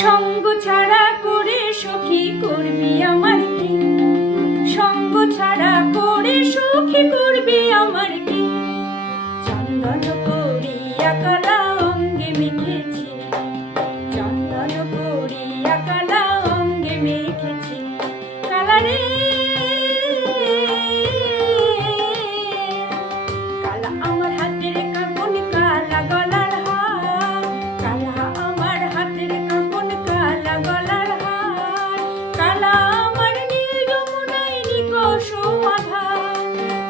সঙ্গ ছাড়া করে সখী করবি আমার কি? সঙ্গ ছাড়া করে সখী করবি আমার কি? চন্দন করিয়া কালা অঙ্গে মেখেছি, চন্দন করিয়া কালা অঙ্গে মেখেছি। কালারে কালা আমার হাতের কাঁকন, কালা গলার হার, কালা আমার হাতের কাঁকন, কালা গলার হার, কালা আমার নীল যমুনায় নিকষ আধার,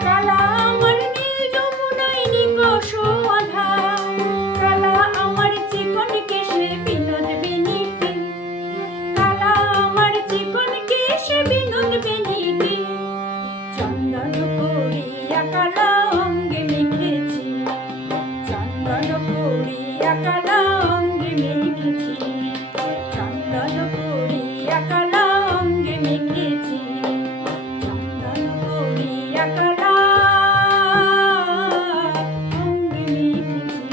কালা আমার নীল যমুনায় নিকষ আধার, কালা আমার চিকন কেশে বিনোদ বেনিতে, কালা আমার চিকন কেশে বিনোদ বেনিতে। চন্দন করিয়া কালা অঙ্গে মেখেছি, চন্দন করিয়া কালা অঙ্গে মেখেছি, চন্দন করিয়া কালা অঙ্গে মেখেছি, চন্দন করিয়া কালা অঙ্গে মেখেছি।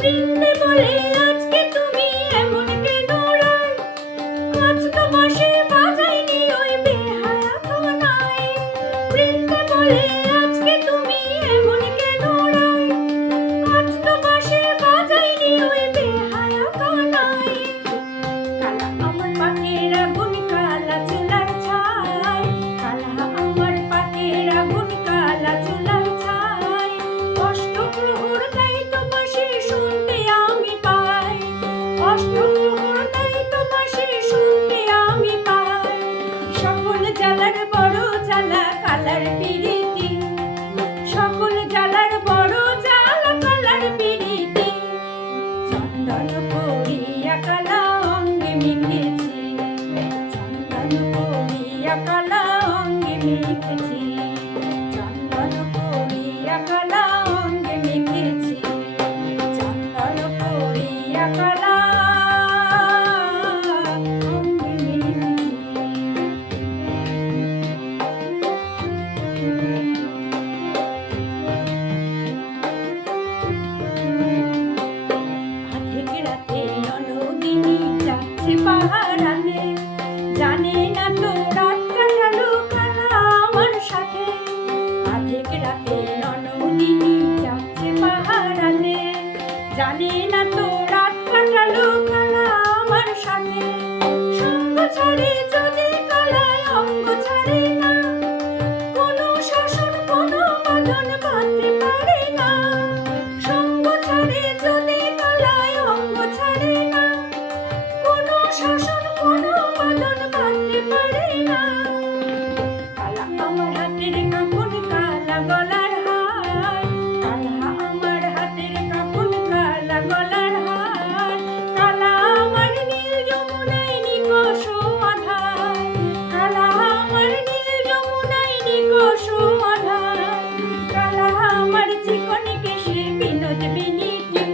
বৃন্দে বলে আজকে তুমি এমন কেন রায়? আজ তো বাঁশি বাজাইনি ওই বেহায়া কানায়। বৃন্দে বলে আজকে তুমি এমন কেন রায়? আজ তো বাঁশি বাজাইনি ওই বেহায়া কানায়। কালা আমার পাখির আগুন, কালা চুলার ছাই, কালা আমার পাখির আগুন, কালা চুলার ছাই। অষ্টপ্রহর তাই তো বাঁশি শুনতে আমি পাই, অষ্টপ্রহর তাই তো বাঁশি শুনতে আমি পাই। সকল জ্বালার বড় জ্বালা কালার পিরিতি, সকল জ্বালার বড় জ্বালা কালার পিরিতি। চন্দন করিয়া কালা অঙ্গে মেখেছি, চন্দন করিয়া কালা অঙ্গে মেখেছি, চন্দন করিয়া কালা অঙ্গে মেখেছি, চন্দন করিয়া কালা অঙ্গে মেখেছি। আধেক রাতে ননদিনী যাচ্ছে পাহারাতে, জানে না তো রাত কাটালো কালা আমার সাথে। আধেক রাতে ননদিনী যাচ্ছে পাহারাতে, জানে না তো রাত কাটালো কালা আমার সাথে। সঙ্গ ছাড়ে যদি কালায় অঙ্গ ছাড়ে না, কোনো শাসন কোনো বাঁধন বাঁধতে পারে না। সঙ্গ ছাড়ে যদি কালায় অঙ্গ ছাড়ে না, কোনো শাসন কোনো বাঁধন বাঁধতে পারে না। কালা আমার হাতের কাঁকন, কালা গলার হার, কালা আমার হাতের কাঁকন, কালা গলার হার, কালা আমার নীল যমুনায় নিকষ আধার, কালা আমার নীল যমুনায় নিকষ আধার, কালা আমার চিকন কেশে বিনোদ বেনিতে,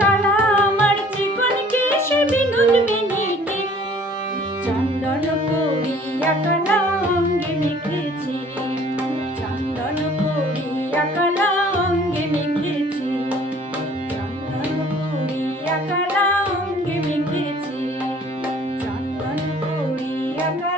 কালা আমার চিকন কেশে বিনোদ বেনিতে। চন্দন করিয়া কালা অঙ্গে মেখেছি, চন্দন করিয়া কালা অঙ্গে মেখেছি, চন্দন করিয়া কালা অঙ্গে মেখেছি, চন্দন করিয়া কালা